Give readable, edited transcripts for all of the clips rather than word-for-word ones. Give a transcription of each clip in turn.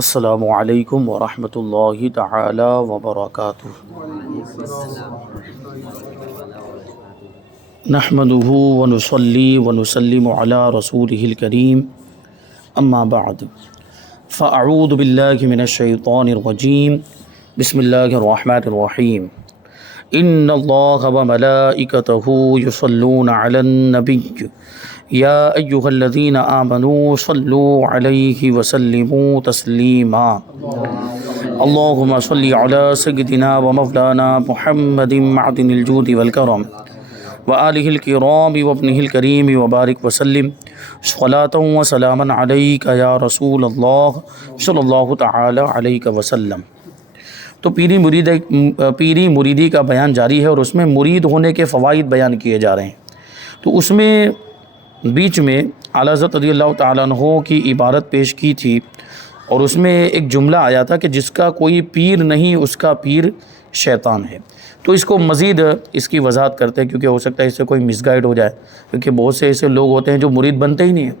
السلام علیکم ورحمۃ اللہ تعالی وبرکاتہ۔ نحمدہ ونصلی ونسلم علی رسولہ الکریم، اما بعد فاعوذ باللہ من الشیطان الرجیم، بسم اللہ الرحمن الرحیم۔ ان اللہ وملائکتہ یصلون علی النبی یا ایہا الذین آمنوا صلوا علیہ وسلموا تسلیما۔ اللہم صلی علی سیدنا ومولانا محمد معدن الجود والکرم وآلہ الکرام وابنہ الکریم وبارک وسلم صلاۃ وسلاما علیک یا رسول اللہ صلی اللہ تعالی علیہ وسلم۔ تو پیری مریدی کا بیان جاری ہے، اور اس میں مرید ہونے کے فوائد بیان کیے جا رہے ہیں۔ تو اس میں بیچ میں اعلیٰ حضرت رضی اللہ تعالیٰ عنہ کی عبارت پیش کی تھی، اور اس میں ایک جملہ آیا تھا کہ جس کا کوئی پیر نہیں اس کا پیر شیطان ہے۔ تو اس کو مزید اس کی وضاحت کرتے ہیں، کیونکہ ہو سکتا ہے اس سے کوئی مس گائیڈ ہو جائے، کیونکہ بہت سے ایسے لوگ ہوتے ہیں جو مرید بنتے ہی نہیں ہیں۔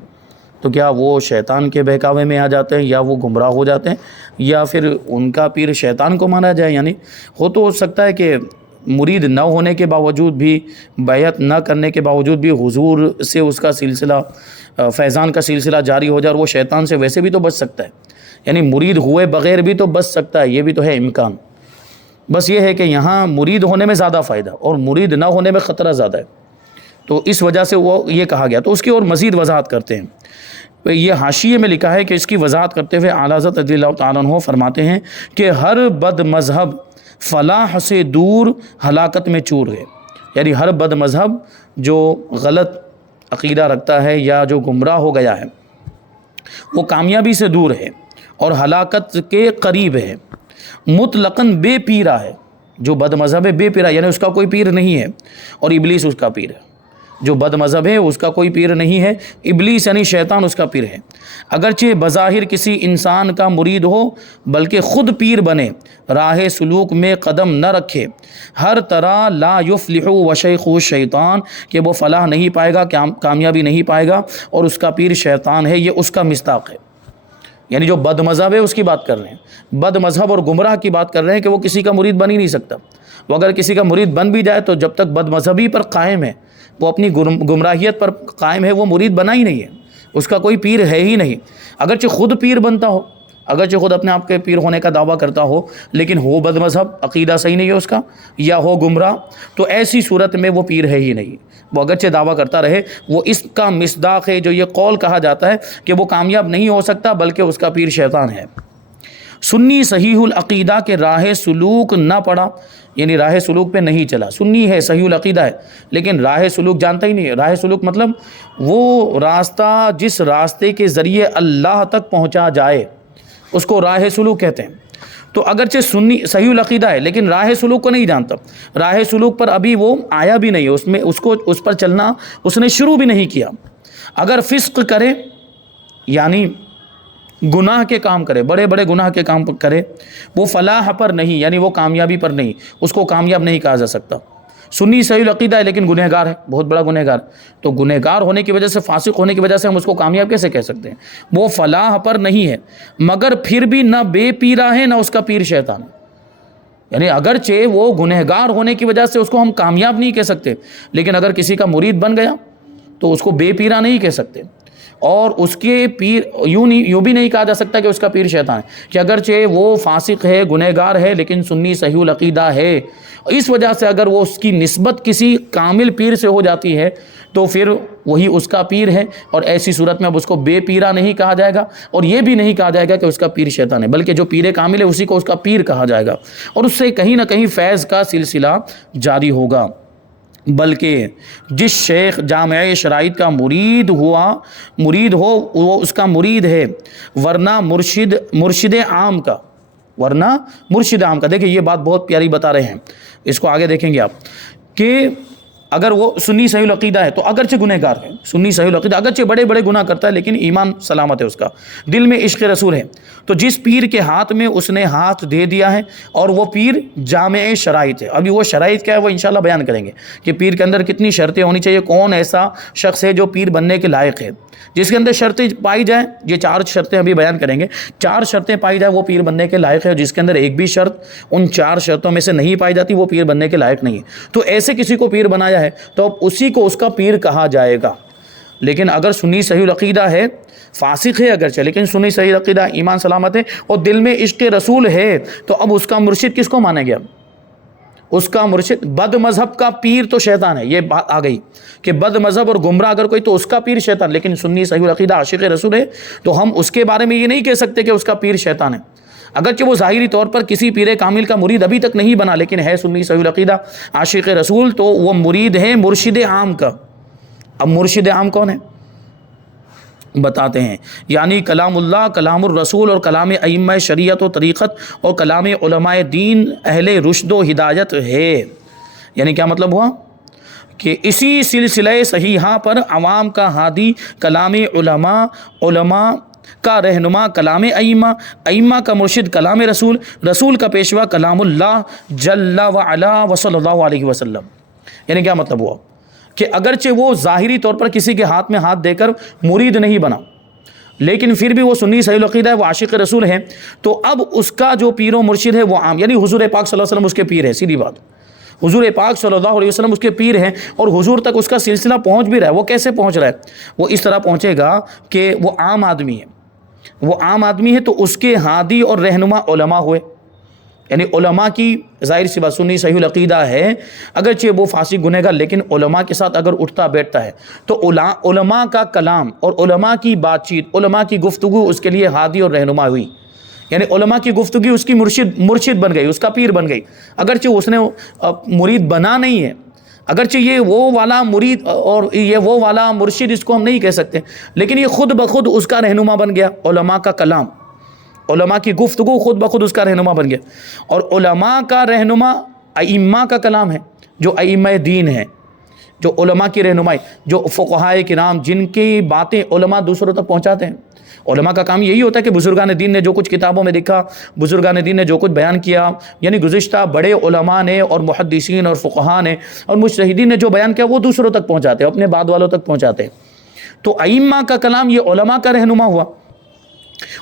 تو کیا وہ شیطان کے بہکاوے میں آ جاتے ہیں، یا وہ گمراہ ہو جاتے ہیں، یا پھر ان کا پیر شیطان کو مانا جائے؟ یعنی ہو سکتا ہے کہ مرید نہ ہونے کے باوجود بھی، بیعت نہ کرنے کے باوجود بھی حضور سے اس کا سلسلہ، فیضان کا سلسلہ جاری ہو جائے، اور وہ شیطان سے ویسے بھی تو بچ سکتا ہے، یعنی مرید ہوئے بغیر بھی تو بچ سکتا ہے، یہ بھی تو ہے امکان۔ بس یہ ہے کہ یہاں مرید ہونے میں زیادہ فائدہ اور مرید نہ ہونے میں خطرہ زیادہ ہے، تو اس وجہ سے وہ یہ کہا گیا۔ تو اس کی اور مزید وضاحت کرتے ہیں۔ یہ حاشیے میں لکھا ہے کہ اس کی وضاحت کرتے ہوئے اعلیٰ حضرت رضی اللہ تعالیٰ عنہ فرماتے ہیں کہ ہر بد مذہب فلاح سے دور ہلاکت میں چور ہے، یعنی ہر بد مذہب جو غلط عقیدہ رکھتا ہے یا جو گمراہ ہو گیا ہے، وہ کامیابی سے دور ہے اور ہلاکت کے قریب ہے۔ مطلقاً بے پیرا ہے، جو بد مذہب ہے بے پیرا، یعنی اس کا کوئی پیر نہیں ہے، اور ابلیس اس کا پیر ہے۔ جو بد مذہب ہے اس کا کوئی پیر نہیں ہے، ابلیس یعنی شیطان اس کا پیر ہے۔ اگرچہ بظاہر کسی انسان کا مرید ہو، بلکہ خود پیر بنے، راہ سلوک میں قدم نہ رکھے، ہر طرح لا یفلح وشیخ الشیطان، کہ وہ فلاح نہیں پائے گا، کامیابی نہیں پائے گا، اور اس کا پیر شیطان ہے، یہ اس کا مصداق ہے۔ یعنی جو بد مذہب ہے اس کی بات کر رہے ہیں، بد مذہب اور گمراہ کی بات کر رہے ہیں کہ وہ کسی کا مرید بن ہی نہیں سکتا۔ وہ اگر کسی کا مرید بن بھی جائے تو جب تک بد مذہبی پر قائم ہے، وہ اپنی گمراہیت پر قائم ہے، وہ مرید بنا ہی نہیں ہے، اس کا کوئی پیر ہے ہی نہیں۔ اگرچہ خود پیر بنتا ہو، اگرچہ خود اپنے آپ کے پیر ہونے کا دعویٰ کرتا ہو، لیکن ہو بد مذہب، عقیدہ صحیح نہیں ہے اس کا، یا ہو گمراہ، تو ایسی صورت میں وہ پیر ہے ہی نہیں۔ وہ اگرچہ دعویٰ کرتا رہے، وہ اس کا مصداق ہے، جو یہ قول کہا جاتا ہے کہ وہ کامیاب نہیں ہو سکتا، بلکہ اس کا پیر شیطان ہے۔ سنی صحیح العقیدہ کے راہ سلوک نہ پڑا، یعنی راہ سلوک پہ نہیں چلا، سنی ہے، صحیح العقیدہ ہے، لیکن راہ سلوک جانتا ہی نہیں ہے۔ راہ سلوک مطلب وہ راستہ جس راستے کے ذریعے اللہ تک پہنچا جائے، اس کو راہ سلوک کہتے ہیں۔ تو اگرچہ سنی صحیح العقیدہ ہے، لیکن راہ سلوک کو نہیں جانتا، راہ سلوک پر ابھی وہ آیا بھی نہیں ہے، اس پر چلنا اس نے شروع بھی نہیں کیا۔ اگر فسق کرے، یعنی گناہ کے کام کرے، بڑے بڑے گناہ کے کام کرے، وہ فلاح پر نہیں، یعنی وہ کامیابی پر نہیں، اس کو کامیاب نہیں کہا جا سکتا۔ سنی صحیح العقیدہ ہے لیکن گنہگار ہے، بہت بڑا گنہگار، تو گنہگار ہونے کی وجہ سے، فاسق ہونے کی وجہ سے ہم اس کو کامیاب کیسے کہہ سکتے ہیں؟ وہ فلاح پر نہیں ہے، مگر پھر بھی نہ بے پیرا ہے، نہ اس کا پیر شیطان ہے۔ یعنی اگرچہ وہ گنہگار ہونے کی وجہ سے اس کو ہم کامیاب نہیں کہہ سکتے، لیکن اگر کسی کا مرید بن گیا تو اس کو بے پیرا نہیں کہہ سکتے، اور اس کے پیر یوں بھی نہیں کہا جا سکتا کہ اس کا پیر شیطان ہے، کہ اگرچہ وہ فاسق ہے، گنہگار ہے، لیکن سنی صحیح العقیدہ ہے۔ اس وجہ سے اگر وہ اس کی نسبت کسی کامل پیر سے ہو جاتی ہے تو پھر وہی اس کا پیر ہے، اور ایسی صورت میں اب اس کو بے پیرا نہیں کہا جائے گا، اور یہ بھی نہیں کہا جائے گا کہ اس کا پیر شیطان ہے، بلکہ جو پیر کامل ہے اسی کو اس کا پیر کہا جائے گا، اور اس سے کہیں نہ کہیں فیض کا سلسلہ جاری ہوگا۔ بلکہ جس شیخ جامع شرائط کا مرید ہو وہ اس کا مرید ہے، ورنہ مرشد عام کا، دیکھیں یہ بات بہت پیاری بتا رہے ہیں، اس کو آگے دیکھیں گے آپ، کہ اگر وہ سنی صحیح العقیدہ ہے تو اگرچہ گنہگار ہے، سنی صحیح العقیدہ اگرچہ بڑے بڑے گناہ کرتا ہے لیکن ایمان سلامت ہے، اس کا دل میں عشق رسول ہے، تو جس پیر کے ہاتھ میں اس نے ہاتھ دے دیا ہے اور وہ پیر جامع شرائط ہے، ابھی وہ شرائط کیا ہے وہ انشاءاللہ بیان کریں گے کہ پیر کے اندر کتنی شرطیں ہونی چاہیے، کون ایسا شخص ہے جو پیر بننے کے لائق ہے، جس کے اندر شرطیں پائی جائیں، یہ 4 شرطیں ابھی بیان کریں گے، 4 شرطیں پائی جائیں وہ پیر بننے کے لائق ہے، اور جس کے اندر ایک بھی شرط ان 4 شرطوں میں سے نہیں پائی جاتی وہ پیر بننے کے لائق نہیں ہے، تو ایسے کسی کو پیر بنایا ہے تو اب اسی کو اس کا پیر کہا جائے گا۔ لیکن اگر سنی صحیح العقیدہ ہے، فاسق ہے اگرچہ لیکن سنی صحیح العقیدہ، ایمان سلامت ہے اور دل میں عشق رسول ہے، تو اب اس کا مرشد کس کو مانا گیا؟ اس کا مرشد بد مذہب کا پیر تو شیطان ہے، یہ بات آ گئی کہ بد مذہب اور گمراہ اگر کوئی تو اس کا پیر شیطان، لیکن سنی صحیح العقیدہ عاشق رسول ہے تو ہم اس کے بارے میں یہ نہیں کہہ سکتے کہ اس کا پیر شیطان ہے، اگرچہ وہ ظاہری طور پر کسی پیر کامل کا مرید ابھی تک نہیں بنا لیکن ہے سنی صحیح العقیدہ عاشق رسول، تو وہ مرید ہے مرشد عام کا۔ اب مرشد عام کون ہے بتاتے ہیں، یعنی کلام اللہ، کلام الرسول اور کلام ائمہ شریعت و طریقت اور کلام علماء دین اہل رشد و ہدایت ہے۔ یعنی کیا مطلب ہوا کہ اسی سلسلہ صحیحہ پر عوام کا ہادی کلام علماء، علماء کا رہنما کلام ائمہ کا مرشد کلام رسول، رسول کا پیشوا کلام اللہ جل وعلا وصلی اللہ علیہ وسلم۔ یعنی کیا مطلب ہوا کہ اگرچہ وہ ظاہری طور پر کسی کے ہاتھ میں ہاتھ دے کر مرید نہیں بنا لیکن پھر بھی وہ سنی صحیح العقیدہ ہے، وہ عاشق رسول ہے، تو اب اس کا جو پیر و مرشد ہے وہ عام، یعنی حضور پاک صلی اللہ علیہ وسلم اس کے پیر ہے، سیدھی بات، حضور پاک صلی اللہ علیہ وسلم اس کے پیر ہیں اور حضور تک اس کا سلسلہ پہنچ بھی رہا ہے۔ وہ کیسے پہنچ رہا ہے؟ وہ اس طرح پہنچے گا کہ وہ عام آدمی ہے، وہ عام آدمی ہے تو اس کے ہادی اور رہنما علماء ہوئے، یعنی علماء کی ظاہر سی بات سنی صحیح العقیدہ ہے، اگرچہ وہ فاسق گنہگار لیکن علماء کے ساتھ اگر اٹھتا بیٹھتا ہے تو علماء کا کلام اور علماء کی بات چیت، علماء کی گفتگو اس کے لیے ہادی اور رہنما ہوئی، یعنی علماء کی گفتگو اس کی مرشد بن گئی، اس کا پیر بن گئی، اگرچہ اس نے مرید بنا نہیں ہے، اگرچہ یہ وہ والا مرید اور یہ وہ والا مرشد اس کو ہم نہیں کہہ سکتے، لیکن یہ خود بخود اس کا رہنما بن گیا، علماء کا کلام، علماء کی گفتگو خود بخود اس کا رہنما بن گیا، اور علماء کا رہنما ائمہ کا کلام ہے، جو ائمہ دین ہیں، جو علماء کی رہنمائی، جو فقہائے کرام جن کی باتیں علماء دوسروں تک پہنچاتے ہیں۔ علماء کا کام یہی ہوتا ہے کہ بزرگان دین نے جو کچھ کتابوں میں لکھا، بزرگان دین نے جو کچھ بیان کیا، یعنی گزشتہ بڑے علماء نے اور محدثین اور فقہاء نے اور مجتہدین نے جو بیان کیا وہ دوسروں تک پہنچاتے ہیں، اپنے بعد والوں تک پہنچاتے ہیں۔ تو ائمہ کا کلام یہ علماء کا رہنما ہوا،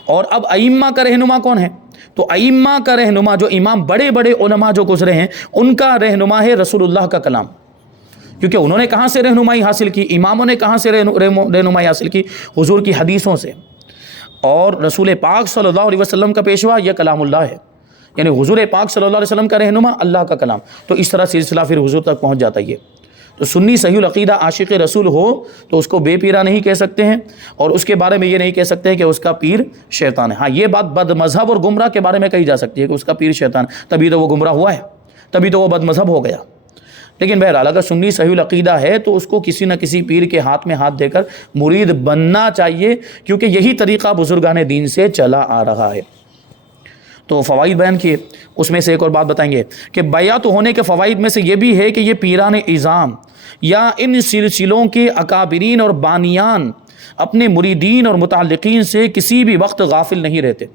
اور اب ائمہ کا رہنما کون ہے؟ تو ائمہ کا رہنما جو امام بڑے بڑے علماء جو گزرے ہیں ان کا رہنما ہے رسول اللہ کا کلام، کیونکہ انہوں نے کہاں سے رہنمائی حاصل کی؟ اماموں نے کہاں سے رہنمائی حاصل کی؟ حضور کی حدیثوں سے، اور رسول پاک صلی اللہ علیہ وسلم کا پیشوا یہ کلام اللہ ہے، یعنی حضور پاک صلی اللہ علیہ وسلم کا رہنما اللہ کا کلام، تو اس طرح سلسلہ پھر حضور تک پہنچ جاتا ہے۔ تو سنی صحیح العقیدہ عاشق رسول ہو تو اس کو بے پیرا نہیں کہہ سکتے ہیں، اور اس کے بارے میں یہ نہیں کہہ سکتے کہ اس کا پیر شیطان ہے۔ ہاں یہ بات بد مذہب اور گمراہ کے بارے میں کہی جا سکتی ہے کہ اس کا پیر شیطان، تبھی تو وہ گمراہ ہوا ہے، تبھی تو وہ بد مذہب ہو گیا۔ لیکن بہرحال اگر سنی صحیح العقیدہ ہے تو اس کو کسی نہ کسی پیر کے ہاتھ میں ہاتھ دے کر مرید بننا چاہیے، کیونکہ یہی طریقہ بزرگان دین سے چلا آ رہا ہے۔ تو فوائد بیان کیے، اس میں سے ایک اور بات بتائیں گے کہ بیعت ہونے کے فوائد میں سے یہ بھی ہے کہ یہ پیران اعظام یا ان سلسلوں کے اکابرین اور بانیان اپنے مریدین اور متعلقین سے کسی بھی وقت غافل نہیں رہتے۔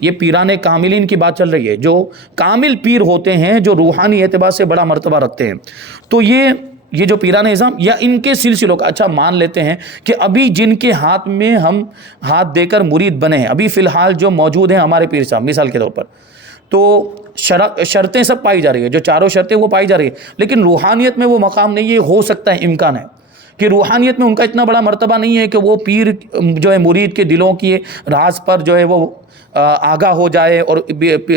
یہ پیران کاملین کی بات چل رہی ہے، جو کامل پیر ہوتے ہیں، جو روحانی اعتبار سے بڑا مرتبہ رکھتے ہیں۔ تو یہ جو پیران اعظام یا ان کے سلسلوں کا، اچھا مان لیتے ہیں کہ ابھی جن کے ہاتھ میں ہم ہاتھ دے کر مرید بنے ہیں، ابھی فی الحال جو موجود ہیں ہمارے پیر صاحب مثال کے طور پر، تو شرطیں سب پائی جا رہی ہے، جو چاروں شرطیں وہ پائی جا رہی ہے، لیکن روحانیت میں وہ مقام نہیں ہے۔ ہو سکتا ہے، امکان ہے کہ روحانیت میں ان کا اتنا بڑا مرتبہ نہیں ہے کہ وہ پیر جو ہے مرید کے دلوں کی راز پر جو ہے وہ آگاہ ہو جائے اور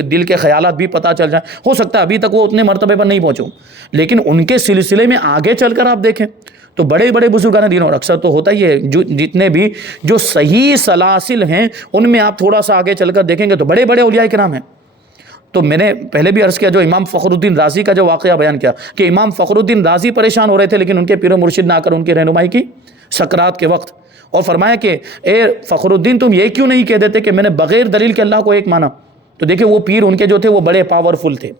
دل کے خیالات بھی پتہ چل جائیں۔ ہو سکتا ہے ابھی تک وہ اتنے مرتبے پر نہیں پہنچوں، لیکن ان کے سلسلے میں آگے چل کر آپ دیکھیں تو بڑے بڑے بزرگان دین، اور اکثر تو ہوتا ہی ہے جتنے بھی جو صحیح سلاسل ہیں ان میں آپ تھوڑا سا آگے چل کر دیکھیں گے تو بڑے بڑے اولیاء کرام ہیں۔ تو میں نے پہلے بھی عرض کیا، جو امام فخر الدین رازی کا جو واقعہ بیان کیا کہ امام فخر الدین رازی پریشان ہو رہے تھے، لیکن ان کے پیر و مرشد نے آ کر ان کی رہنمائی کی سکرات کے وقت، اور فرمایا کہ اے فخر الدین تم یہ کیوں نہیں کہہ دیتے کہ میں نے بغیر دلیل کے اللہ کو ایک مانا؟ تو دیکھیں وہ پیر ان کے جو تھے وہ بڑے پاورفل تھے،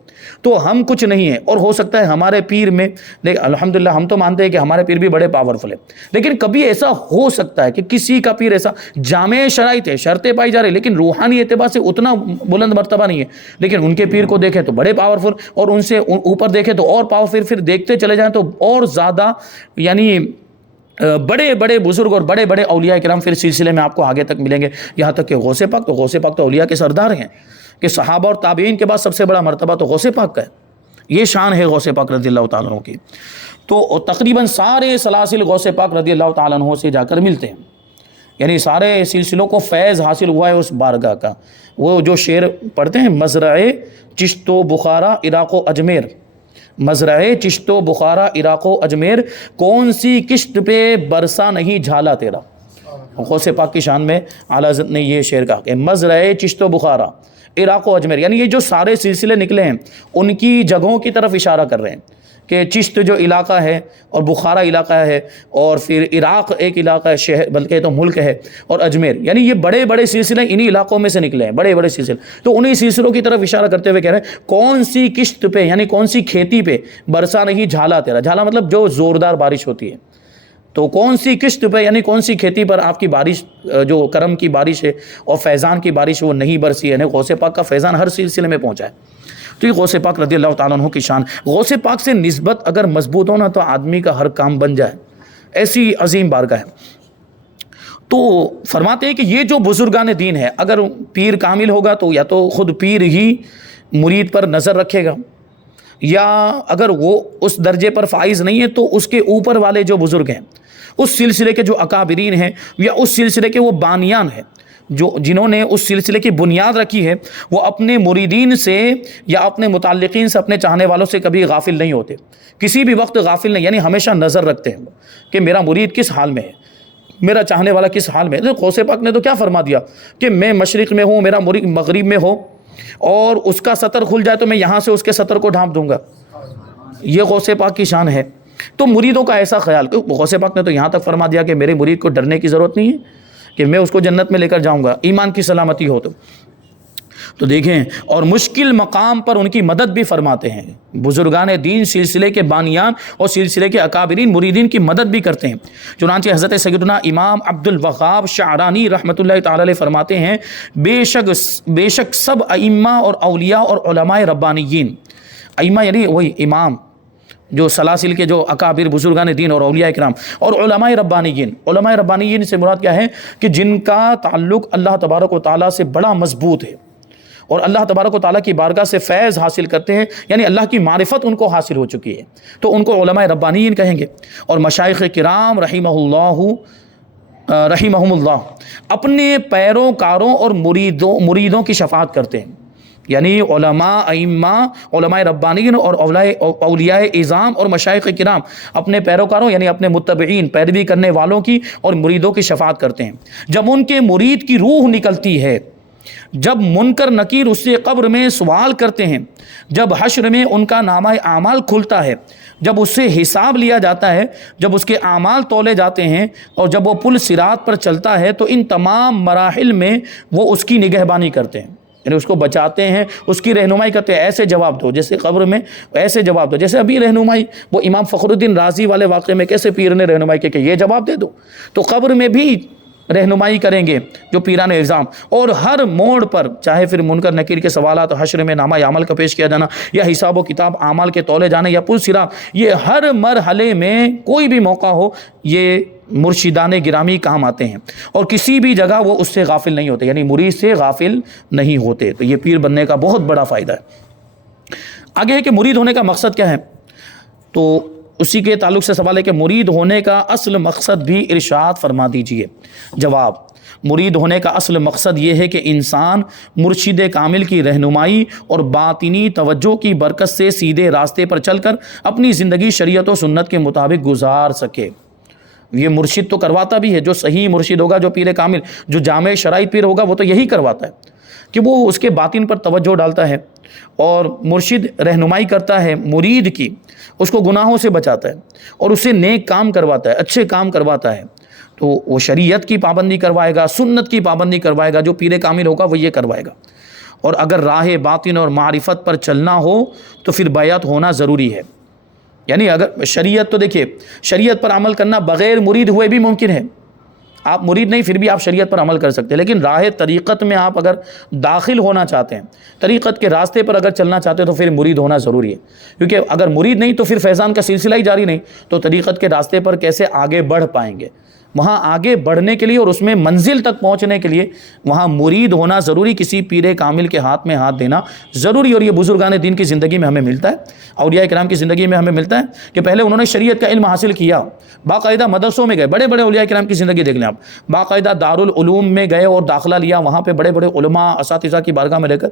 تو ہم کچھ نہیں ہیں، اور ہو سکتا ہے ہمارے پیر میں، الحمدللہ ہم تو مانتے ہیں کہ ہمارے پیر بھی بڑے پاورفل ہیں، لیکن کبھی ایسا ہو سکتا ہے کہ کسی کا پیر ایسا جامع شرائط ہے، شرطیں پائی جا رہی لیکن روحانی اعتبار سے اتنا بلند مرتبہ نہیں ہے، لیکن ان کے پیر کو دیکھیں تو بڑے پاورفل، اور ان سے اوپر دیکھیں تو اور پاورفل، پھر دیکھتے چلے جائیں تو اور زیادہ یعنی بڑے بڑے بزرگ اور بڑے بڑے اولیاء کرام پھر سلسلے میں آپ کو آگے تک ملیں گے، یہاں تک کہ غوث پاک تو اولیاء کے سردار ہیں، کہ صحابہ اور تابعین کے بعد سب سے بڑا مرتبہ تو غوث پاک کا ہے، یہ شان ہے غوث پاک رضی اللہ تعالیٰ عنہ کی۔ تو تقریباً سارے سلاسل غوث پاک رضی اللہ تعالیٰ عنہ سے جا کر ملتے ہیں، یعنی سارے سلسلوں کو فیض حاصل ہوا ہے اس بارگاہ کا۔ وہ جو شعر پڑھتے ہیں، مزرع چشت و بخارا عراق و اجمیر، مزرع چشت و بخارا عراق و اجمیر، کون سی کشت پہ برسا نہیں جھالا تیرا۔ غوث پاک کی شان میں اعلیٰ حضرت نے یہ شعر کہا کہ مزرع چشت و بخارا عراق و اجمیر، یعنی یہ جو سارے سلسلے نکلے ہیں ان کی جگہوں کی طرف اشارہ کر رہے ہیں کہ چشت جو علاقہ ہے اور بخارا علاقہ ہے، اور پھر عراق ایک علاقہ ہے، شہر بلکہ تو ملک ہے، اور اجمیر، یعنی یہ بڑے بڑے سلسلے انہی علاقوں میں سے نکلے ہیں، بڑے بڑے سلسلے، تو انہی سلسلوں کی طرف اشارہ کرتے ہوئے کہہ رہے ہیں کون سی کشت پہ، یعنی کون سی کھیتی پہ برسا نہیں جھالا تیرا، جھالا مطلب جو زوردار بارش ہوتی ہے، تو کون سی کشت پہ یعنی کون سی کھیتی پر آپ کی بارش، جو کرم کی بارش ہے اور فیضان کی بارش وہ نہیں برسی ہے، یعنی غوث پاک کا فیضان ہر سلسلے میں پہنچا ہے۔ تو یہ غوث پاک رضی اللہ تعالیٰ عنہ کی شان۔ غوث پاک سے نسبت اگر مضبوط ہونا تو آدمی کا ہر کام بن جائے، ایسی عظیم بارگاہ ہے۔ تو فرماتے ہیں کہ یہ جو بزرگان دین ہے، اگر پیر کامل ہوگا تو یا تو خود پیر ہی مرید پر نظر رکھے گا، یا اگر وہ اس درجے پر فائز نہیں ہے تو اس کے اوپر والے جو بزرگ ہیں، اس سلسلے کے جو اکابرین ہیں یا اس سلسلے کے وہ بانیان ہیں، جنہوں نے اس سلسلے کی بنیاد رکھی ہے، وہ اپنے مریدین سے یا اپنے متعلقین سے، اپنے چاہنے والوں سے کبھی غافل نہیں ہوتے، کسی بھی وقت غافل نہیں، یعنی ہمیشہ نظر رکھتے ہیں کہ میرا مرید کس حال میں ہے، میرا چاہنے والا کس حال میں ہے۔ غوث پاک نے تو کیا فرما دیا کہ میں مشرق میں ہوں، میرا مرید مغرب میں ہو، اور اس کا سطر کھل جائے تو میں یہاں سے اس کے سطر کو ڈھانپ دوں گا، یہ غوث پاک کی شان ہے۔ تو مریدوں کا ایسا خیال، غوث پاک نے تو یہاں تک فرما دیا کہ میرے مرید کو ڈرنے کی ضرورت نہیں ہے کہ میں اس کو جنت میں لے کر جاؤں گا، ایمان کی سلامتی ہو تو دیکھیں، اور مشکل مقام پر ان کی مدد بھی فرماتے ہیں، بزرگان دین سلسلے کے بانیان اور سلسلے کے اکابرین مریدین کی مدد بھی کرتے ہیں۔ چنانچہ حضرت سیدنا امام عبد الوہاب شعرانی رحمۃ اللہ تعالی علیہ فرماتے ہیں، بے شک سب ائمہ اور اولیاء اور علماء ربانیین، ائمہ یعنی وہی امام جو سلاسل کے جو اکابر بزرگان دین اور اولیاء کرام، اور علماء ربانیین سے مراد کیا ہے کہ جن کا تعلق اللہ تبارک و تعالیٰ سے بڑا مضبوط ہے اور اللہ تبارک و تعالیٰ کی بارگاہ سے فیض حاصل کرتے ہیں، یعنی اللہ کی معرفت ان کو حاصل ہو چکی ہے، تو ان کو علماء ربانیین کہیں گے۔ اور مشائخ کرام رحمہم اللہ اپنے پیروکاروں اور مریدوں کی شفاعت کرتے ہیں، یعنی علماء ائمہ، علماء ربانیین اور اولیاء اعظام اور مشائخ کرام اپنے پیروکاروں یعنی اپنے متبعین، پیروی کرنے والوں کی اور مریدوں کی شفاعت کرتے ہیں۔ جب ان کے مرید کی روح نکلتی ہے، جب منکر نکیر اس سے قبر میں سوال کرتے ہیں، جب حشر میں ان کا نامہ اعمال کھلتا ہے، جب اس سے حساب لیا جاتا ہے، جب اس کے اعمال تولے جاتے ہیں، اور جب وہ پل صراط پر چلتا ہے، تو ان تمام مراحل میں وہ اس کی نگہبانی کرتے ہیں، یعنی اس کو بچاتے ہیں، اس کی رہنمائی کرتے ہیں۔ ایسے جواب دو جیسے قبر میں، ایسے جواب دو جیسے ابھی رہنمائی، وہ امام فخر الدین رازی والے واقعے میں کیسے پیر نے رہنمائی کی کہ یہ جواب دے دو، تو قبر میں بھی رہنمائی کریں گے جو پیران اعظام، اور ہر موڑ پر، چاہے پھر منکر نکیر کے سوالات حشر میں نامہ عمل کا پیش کیا جانا، یا حساب و کتاب اعمال کے تولے جانے، یا پل صراط، یہ ہر مرحلے میں کوئی بھی موقع ہو، یہ مرشدان گرامی کام آتے ہیں، اور کسی بھی جگہ وہ اس سے غافل نہیں ہوتے، یعنی مرید سے غافل نہیں ہوتے۔ تو یہ پیر بننے کا بہت بڑا فائدہ ہے۔ آگے ہے کہ مرید ہونے کا مقصد کیا ہے، تو اسی کے تعلق سے سوال ہے کہ مرید ہونے کا اصل مقصد بھی ارشاد فرما دیجئے۔ جواب، مرید ہونے کا اصل مقصد یہ ہے کہ انسان مرشد کامل کی رہنمائی اور باطنی توجہ کی برکت سے سیدھے راستے پر چل کر اپنی زندگی شریعت و سنت کے مطابق گزار سکے۔ یہ مرشد تو کرواتا بھی ہے، جو صحیح مرشد ہوگا، جو پیر کامل، جو جامع شرائط پیر ہوگا، وہ تو یہی کرواتا ہے کہ وہ اس کے باطن پر توجہ ڈالتا ہے، اور مرشد رہنمائی کرتا ہے مرید کی، اس کو گناہوں سے بچاتا ہے اور اسے نیک کام کرواتا ہے، اچھے کام کرواتا ہے، تو وہ شریعت کی پابندی کروائے گا، سنت کی پابندی کروائے گا، جو پیر کامل ہوگا وہ یہ کروائے گا۔ اور اگر راہ باطن اور معرفت پر چلنا ہو تو پھر بیعت ہونا ضروری ہے۔ یعنی اگر شریعت، تو دیکھیے شریعت پر عمل کرنا بغیر مرید ہوئے بھی ممکن ہے، آپ مرید نہیں پھر بھی آپ شریعت پر عمل کر سکتے ہیں، لیکن راہ طریقت میں آپ اگر داخل ہونا چاہتے ہیں، طریقت کے راستے پر اگر چلنا چاہتے ہیں تو پھر مرید ہونا ضروری ہے، کیونکہ اگر مرید نہیں تو پھر فیضان کا سلسلہ ہی جاری نہیں، تو طریقت کے راستے پر کیسے آگے بڑھ پائیں گے؟ وہاں آگے بڑھنے کے لیے اور اس میں منزل تک پہنچنے کے لیے وہاں مرید ہونا ضروری، کسی پیر کامل کے ہاتھ میں ہاتھ دینا ضروری۔ اور یہ بزرگان دین کی زندگی میں ہمیں ملتا ہے، اولیاء کرام کی زندگی میں ہمیں ملتا ہے کہ پہلے انہوں نے شریعت کا علم حاصل کیا، باقاعدہ مدرسوں میں گئے، بڑے بڑے اولیاء کرام کی زندگی دیکھ لیں آپ، باقاعدہ دارالعلوم میں گئے اور داخلہ لیا، وہاں پہ بڑے بڑے علماء اساتذہ کی بارگاہ میں رہ کر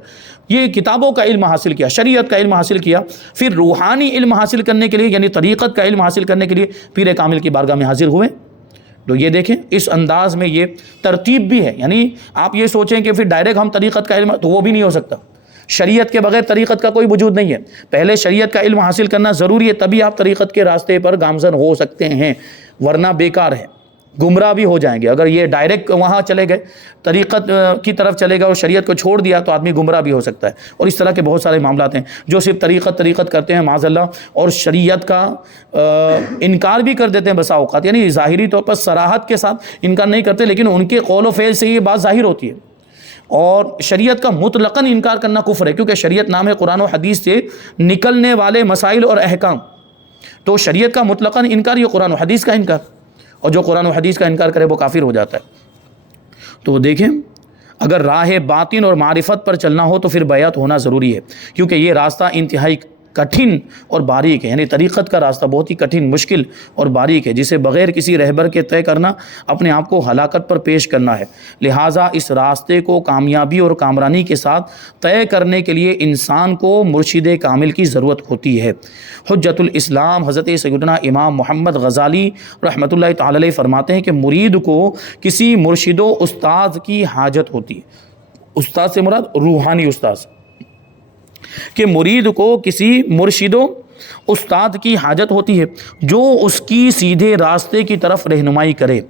یہ کتابوں کا علم حاصل کیا، شریعت کا علم حاصل کیا، پھر روحانی علم حاصل کرنے کے لیے یعنی طریقت کا علم حاصل کرنے کے لیے پیر کامل کی بارگاہ میں حاضر ہوئے۔ تو یہ دیکھیں اس انداز میں یہ ترتیب بھی ہے، یعنی آپ یہ سوچیں کہ پھر ڈائریکٹ ہم طریقت کا علم، تو وہ بھی نہیں ہو سکتا، شریعت کے بغیر طریقت کا کوئی وجود نہیں ہے، پہلے شریعت کا علم حاصل کرنا ضروری ہے، تبھی آپ طریقت کے راستے پر گامزن ہو سکتے ہیں، ورنہ بیکار ہے، گمراہ بھی ہو جائیں گے۔ اگر یہ ڈائریکٹ وہاں چلے گئے، طریقت کی طرف چلے گئے اور شریعت کو چھوڑ دیا تو آدمی گمراہ بھی ہو سکتا ہے۔ اور اس طرح کے بہت سارے معاملات ہیں جو صرف طریقت کرتے ہیں معاذ اللہ، اور شریعت کا انکار بھی کر دیتے ہیں بسا اوقات، یعنی ظاہری طور پر صراحت کے ساتھ انکار نہیں کرتے، لیکن ان کے قول و فعل سے یہ بات ظاہر ہوتی ہے۔ اور شریعت کا مطلقاً انکار کرنا کفر ہے، کیونکہ شریعت نام ہے قرآن و حدیث سے نکلنے والے مسائل اور احکام، تو شریعت کا مطلقاً انکار یہ قرآن و حدیث کا انکار، اور جو قرآن و حدیث کا انکار کرے وہ کافر ہو جاتا ہے۔ تو دیکھیں اگر راہ باطن اور معرفت پر چلنا ہو تو پھر بیعت ہونا ضروری ہے، کیونکہ یہ راستہ انتہائی کٹھن اور باریک ہے، یعنی طریقت کا راستہ بہت ہی کٹھن، مشکل اور باریک ہے، جسے بغیر کسی رہبر کے طے کرنا اپنے آپ کو ہلاکت پر پیش کرنا ہے۔ لہٰذا اس راستے کو کامیابی اور کامرانی کے ساتھ طے کرنے کے لیے انسان کو مرشد کامل کی ضرورت ہوتی ہے۔ حجت الاسلام حضرت سیدنا امام محمد غزالی رحمۃ اللہ تعالی علیہ فرماتے ہیں کہ مرید کو کسی مرشد و استاد کی حاجت ہوتی ہے، استاد سے مراد روحانی استاد، کہ مرید کو کسی مرشد و استاد کی حاجت ہوتی ہے جو اس کی سیدھے راستے کی طرف رہنمائی کرے،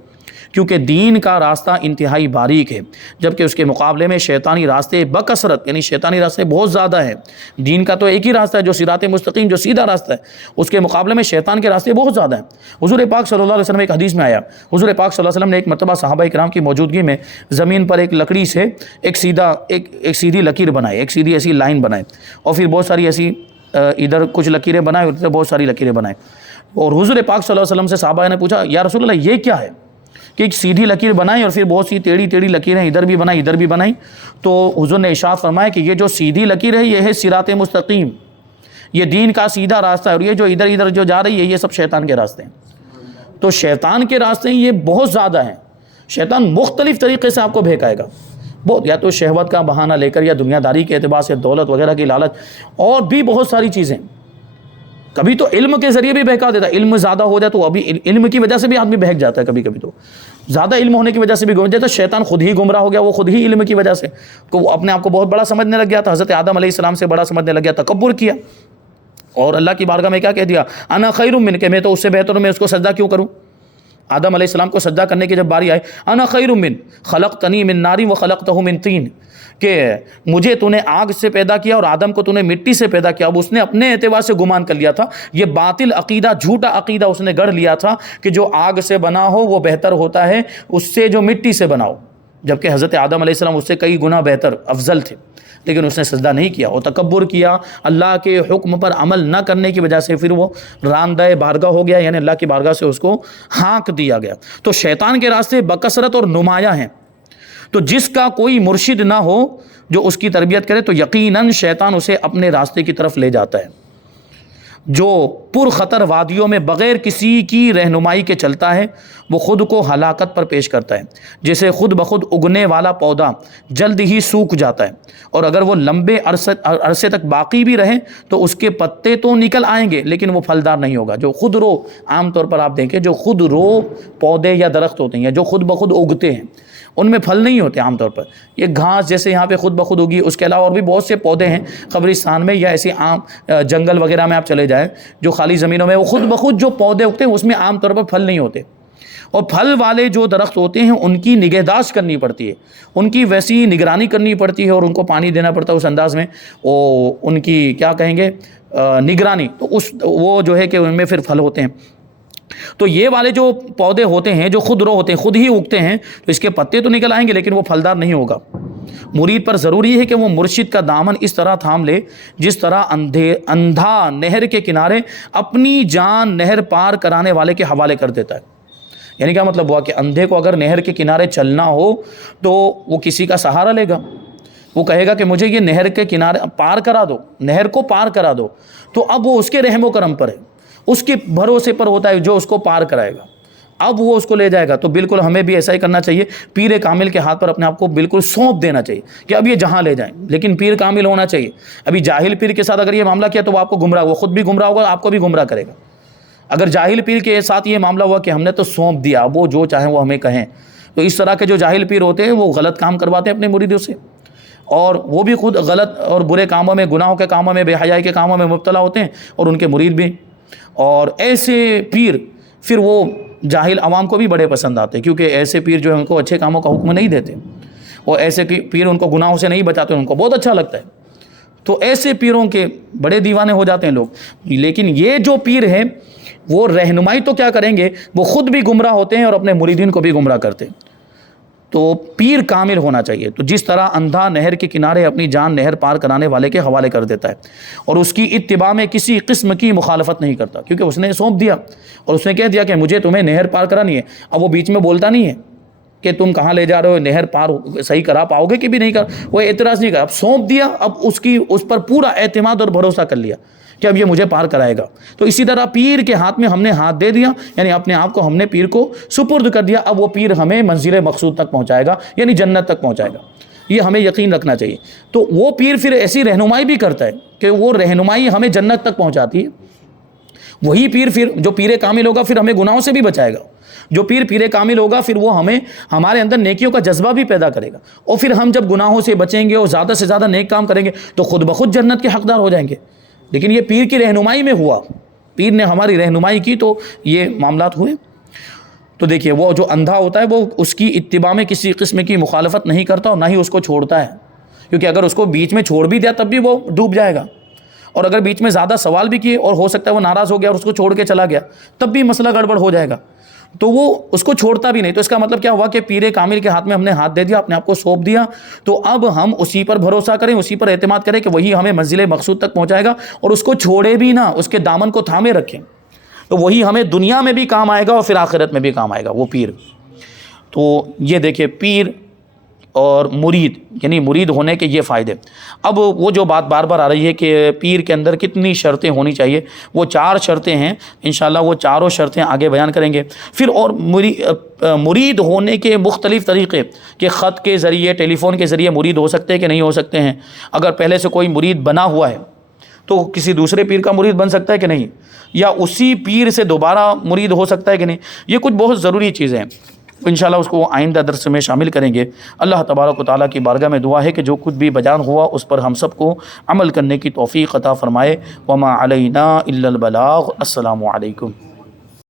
کیونکہ دین کا راستہ انتہائی باریک ہے، جبکہ اس کے مقابلے میں شیطانی راستے بکثرت، یعنی شیطانی راستے بہت زیادہ ہیں۔ دین کا تو ایک ہی راستہ ہے جو صراط مستقیم، جو سیدھا راستہ ہے، اس کے مقابلے میں شیطان کے راستے بہت زیادہ ہیں۔ حضور پاک صلی اللہ علیہ وسلم ایک حدیث میں آیا، حضور پاک صلی اللہ علیہ وسلم نے ایک مرتبہ صحابہ کرام کی موجودگی میں زمین پر ایک لکڑی سے ایک سیدھی لکیر بنائی، ایک سیدھی ایسی لائن بنائے، اور پھر بہت ساری ایسی ادھر کچھ لکیریں بنائے، ادھر بہت ساری لکیریں بنائے، اور حضور پاک صلی اللہ علیہ وسلم سے صحابہ نے پوچھا یا رسول اللہ یہ کیا ہے، کہ ایک سیدھی لکیر بنائی اور پھر بہت سی ٹیڑھی لکیریں ادھر بھی بنائی ادھر بھی بنائی، تو حضور نے ارشاد فرمایا کہ یہ جو سیدھی لکیر ہے یہ ہے صراط مستقیم، یہ دین کا سیدھا راستہ ہے، اور یہ جو ادھر جو جا رہی ہے یہ سب شیطان کے راستے ہیں۔ تو شیطان کے راستے یہ بہت زیادہ ہیں، شیطان مختلف طریقے سے آپ کو بہکائے گا، بہت، یا تو شہوت کا بہانہ لے کر، یا دنیا داری کے اعتبار سے دولت وغیرہ کی لالچ، اور بھی بہت ساری چیزیں، کبھی تو علم کے ذریعے بھی بہکا دیتا ہے، علم زیادہ ہو جائے تو ابھی علم کی وجہ سے بھی آدمی بہک جاتا ہے، کبھی تو زیادہ علم ہونے کی وجہ سے بھی گم جاتا ہے، شیطان خود ہی گمراہ ہو گیا، وہ خود ہی علم کی وجہ سے وہ اپنے آپ کو بہت بڑا سمجھنے لگ گیا تھا، حضرت آدم علیہ السلام سے بڑا سمجھنے لگ گیا، تکبر کیا، اور اللہ کی بارگاہ میں کیا کہہ دیا، انا خیر من، کہ میں تو اس سے بہتر ہوں، میں اس کو سجدہ کیوں کروں۔ آدم علیہ السلام کو سجدہ کرنے کی جب باری آئی، انا خیر من خلقتنی من نار وخلقتہ من طین، کہ مجھے تو نے آگ سے پیدا کیا اور آدم کو تو نے مٹی سے پیدا کیا۔ اب اس نے اپنے اعتبار سے گمان کر لیا تھا، یہ باطل عقیدہ، جھوٹا عقیدہ اس نے گڑھ لیا تھا کہ جو آگ سے بنا ہو وہ بہتر ہوتا ہے اس سے جو مٹی سے بنا ہو، جبکہ حضرت آدم علیہ السلام اس سے کئی گنا بہتر افضل تھے، لیکن اس نے سجدہ نہیں کیا اور تکبر کیا، اللہ کے حکم پر عمل نہ کرنے کی وجہ سے پھر وہ راندہ بارگاہ ہو گیا، یعنی اللہ کی بارگاہ سے اس کو ہانک دیا گیا۔ تو شیطان کے راستے بکثرت اور نمایاں ہیں، تو جس کا کوئی مرشد نہ ہو جو اس کی تربیت کرے تو یقیناً شیطان اسے اپنے راستے کی طرف لے جاتا ہے۔ جو پر خطر وادیوں میں بغیر کسی کی رہنمائی کے چلتا ہے وہ خود کو ہلاکت پر پیش کرتا ہے، جیسے خود بخود اگنے والا پودا جلد ہی سوکھ جاتا ہے، اور اگر وہ لمبے عرصے تک باقی بھی رہے تو اس کے پتے تو نکل آئیں گے لیکن وہ پھلدار نہیں ہوگا۔ جو خود رو، عام طور پر آپ دیکھیں جو خود رو پودے یا درخت ہوتے ہیں یا جو خود بخود اگتے ہیں ان میں پھل نہیں ہوتے عام طور پر، یہ گھاس جیسے یہاں پہ خود بخود اگی، اس کے علاوہ اور بھی بہت سے پودے ہیں قبرستان میں یا ایسے عام جنگل وغیرہ میں آپ چلے جائیں جو خالی زمینوں میں وہ خود بخود جو پودے اگتے ہیں اس میں عام طور پر پھل نہیں ہوتے، اور پھل والے جو درخت ہوتے ہیں ان کی نگہداشت کرنی پڑتی ہے، ان کی ویسی نگرانی کرنی پڑتی ہے اور ان کو پانی دینا پڑتا ہے اس انداز میں، ان کی کیا کہیں گے نگرانی، تو وہ جو ہے کہ ان میں پھر پھل ہوتے ہیں۔ تو یہ والے جو پودے ہوتے ہیں جو خود رو ہوتے ہیں، خود ہی اگتے ہیں، تو اس کے پتے تو نکل آئیں گے لیکن وہ پھلدار نہیں ہوگا۔ مرید پر ضروری ہے کہ وہ مرشد کا دامن اس طرح تھام لے جس طرح اندھا نہر کے کنارے اپنی جان نہر پار کرانے والے کے حوالے کر دیتا ہے۔ یعنی کیا مطلب ہوا کہ اندھے کو اگر نہر کے کنارے چلنا ہو تو وہ کسی کا سہارا لے گا، وہ کہے گا کہ مجھے یہ نہر کے کنارے پار کرا دو، نہر کو پار کرا دو، تو اب وہ اس کے رحم و کرم پر ہے، اس کے بھروسے پر ہوتا ہے جو اس کو پار کرائے گا، اب وہ اس کو لے جائے گا۔ تو بالکل ہمیں بھی ایسا ہی کرنا چاہیے، پیر کامل کے ہاتھ پر اپنے آپ کو بالکل سونپ دینا چاہیے کہ اب یہ جہاں لے جائیں، لیکن پیر کامل ہونا چاہیے۔ ابھی جاہل پیر کے ساتھ اگر یہ معاملہ کیا تو وہ آپ کو گمراہ، وہ خود بھی گمراہ ہوگا، آپ کو بھی گمراہ کرے گا۔ اگر جاہل پیر کے ساتھ یہ معاملہ ہوا کہ ہم نے تو سونپ دیا، وہ جو چاہیں وہ ہمیں کہیں، تو اس طرح کے جو جاہل پیر ہوتے ہیں وہ غلط کام کرواتے ہیں اپنے مریدوں سے، اور وہ بھی خود غلط اور برے کاموں میں، گناہوں کے کاموں میں، بے حیائی کے کاموں میں مبتلا ہوتے ہیں، اور ان کے مرید بھی۔ اور ایسے پیر پھر وہ جاہل عوام کو بھی بڑے پسند آتے ہیں، کیونکہ ایسے پیر جو ہے ان کو اچھے کاموں کا حکم نہیں دیتے، اور ایسے پیر ان کو گناہوں سے نہیں بچاتے، ان کو بہت اچھا لگتا ہے، تو ایسے پیروں کے بڑے دیوانے ہو جاتے ہیں لوگ۔ لیکن یہ جو پیر ہیں وہ رہنمائی تو کیا کریں گے، وہ خود بھی گمراہ ہوتے ہیں اور اپنے مریدین کو بھی گمراہ کرتے ہیں۔ تو پیر کامل ہونا چاہیے، تو جس طرح اندھا نہر کے کنارے اپنی جان نہر پار کرانے والے کے حوالے کر دیتا ہے اور اس کی اتباع میں کسی قسم کی مخالفت نہیں کرتا، کیونکہ اس نے سونپ دیا اور اس نے کہہ دیا کہ مجھے تمہیں نہر پار کرانی ہے، اب وہ بیچ میں بولتا نہیں ہے کہ تم کہاں لے جا رہے ہو، نہر پار صحیح کرا پاؤ گے کہ بھی نہیں کر، وہ اعتراض نہیں کرا، اب سونپ دیا، اب اس پر پورا اعتماد اور بھروسہ کر لیا کہ اب یہ مجھے پار کرائے گا۔ تو اسی طرح پیر کے ہاتھ میں ہم نے ہاتھ دے دیا، یعنی اپنے آپ کو ہم نے پیر کو سپرد کر دیا، اب وہ پیر ہمیں منزل مقصود تک پہنچائے گا، یعنی جنت تک پہنچائے گا، یہ ہمیں یقین رکھنا چاہیے۔ تو وہ پیر پھر ایسی رہنمائی بھی کرتا ہے کہ وہ رہنمائی ہمیں جنت تک پہنچاتی ہے۔ وہی پیر پھر جو پیر کامل ہوگا پھر ہمیں گناہوں سے بھی بچائے گا، جو پیر کامل ہوگا پھر وہ ہمارے اندر نیکیوں کا جذبہ بھی پیدا کرے گا، اور پھر ہم جب گناہوں سے بچیں گے اور زیادہ سے زیادہ نیک کام کریں گے تو خود بخود جنت کے حقدار ہو جائیں گے۔ لیکن یہ پیر کی رہنمائی میں ہوا، پیر نے ہماری رہنمائی کی تو یہ معاملات ہوئے۔ تو دیکھیے وہ جو اندھا ہوتا ہے وہ اس کی اتباع میں کسی قسم کی مخالفت نہیں کرتا اور نہ ہی اس کو چھوڑتا ہے، کیونکہ اگر اس کو بیچ میں چھوڑ بھی دیا تب بھی وہ ڈوب جائے گا، اور اگر بیچ میں زیادہ سوال بھی کیے اور ہو سکتا ہے وہ ناراض ہو گیا اور اس کو چھوڑ کے چلا گیا تب بھی مسئلہ گڑبڑ ہو جائے گا، تو وہ اس کو چھوڑتا بھی نہیں۔ تو اس کا مطلب کیا ہوا کہ پیر کامل کے ہاتھ میں ہم نے ہاتھ دے دیا، اپنے آپ کو سونپ دیا، تو اب ہم اسی پر بھروسہ کریں، اسی پر اعتماد کریں کہ وہی ہمیں منزل مقصود تک پہنچائے گا، اور اس کو چھوڑے بھی نہ، اس کے دامن کو تھامے رکھیں، تو وہی ہمیں دنیا میں بھی کام آئے گا اور پھر آخرت میں بھی کام آئے گا وہ پیر۔ تو یہ دیکھیں پیر اور مرید، یعنی مرید ہونے کے یہ فائدے۔ اب وہ جو بات بار بار آ رہی ہے کہ پیر کے اندر کتنی شرطیں ہونی چاہیے، وہ 4 شرطیں ہیں، انشاءاللہ وہ چاروں شرطیں آگے بیان کریں گے۔ پھر اور مرید ہونے کے مختلف طریقے، کہ خط کے ذریعے، ٹیلی فون کے ذریعے مرید ہو سکتے ہیں کہ نہیں ہو سکتے ہیں، اگر پہلے سے کوئی مرید بنا ہوا ہے تو کسی دوسرے پیر کا مرید بن سکتا ہے کہ نہیں، یا اسی پیر سے دوبارہ مرید ہو سکتا ہے کہ نہیں، یہ کچھ بہت ضروری چیزیں ہیں، انشاءاللہ اس کو آئندہ درس میں شامل کریں گے۔ اللہ تبارک و تعالیٰ کی بارگاہ میں دعا ہے کہ جو کچھ بھی بیان ہوا اس پر ہم سب کو عمل کرنے کی توفیق عطا فرمائے۔ وما علینا الا البلاغ۔ السلام علیکم۔